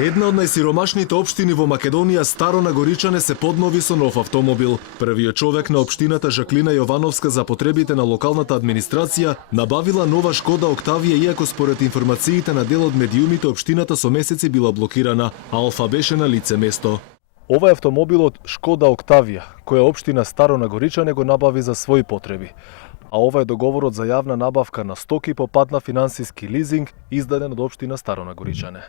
Една од најсиромашните општини во Македонија, Старо Нагоричане, се поднови со нов автомобил. Првиот човек на општината, Жаклина Јовановска, за потребите на локалната администрација набавила нова Шкода Октавија, иако според информациите на дел од медиумите општината со месеци била блокирана, а Алфа беше на лице место. Ова е автомобилот Шкода Октавија, која општина Старо Нагоричане го набави за своји потреби. А ова е договорот за јавна набавка на стоки по пат на финансиски лизинг, издаден од општина Старо Нагоричане.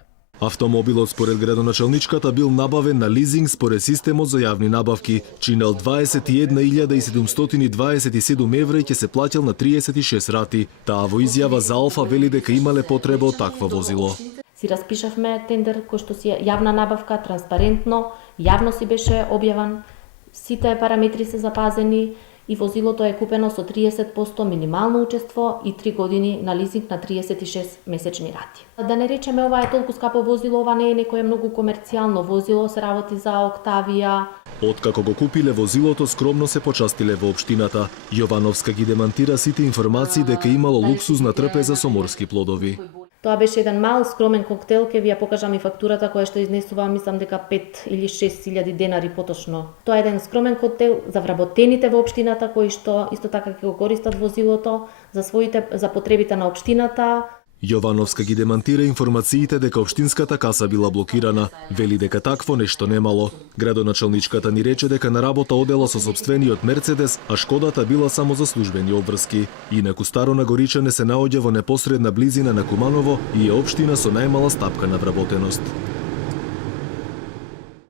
Автомобилот според градоначалничката бил набавен на лизинг според системот за јавни набавки, чинел 21.727 евра и ќе се плаќал на 36 рати. Таа во изјава за Алфа вели дека имале потреба од такво возило. Си распишавме тендер кој што си јавна набавка, транспарентно, јавно си беше објаван, сите параметри се запазени и возилото е купено со 30% минимално учество и 3 години на лизинг на 36 месечни рати. Да не речеме ова е толку скапо возило, ова не е некое многу комерцијално возило, се работи за Октавија. Откако го купиле возилото, скромно се почастиле во општината. Јовановска ги демантира сите информации дека имало луксузна трпеза со морски плодови. Тоа беше еден мал скромен коктел, ќе ви ја покажам и фактурата која што изнесува, мислам дека 5 или 6 илјади денари поточно. Тоа е еден скромен коктел за вработените во општината кои што исто така ќе го користат возилото за потребите на општината. Јовановска ги демантира информациите дека општинската каса била блокирана, вели дека такво нешто немало. Градоначалничката ни рече дека на работа одела со сопствениот Мерцедес, а Шкодата била само за службени обврски. Инаку Старо Нагоричане се наоѓа во непосредна близина на Куманово и е општина со најмала стапка на вработеност.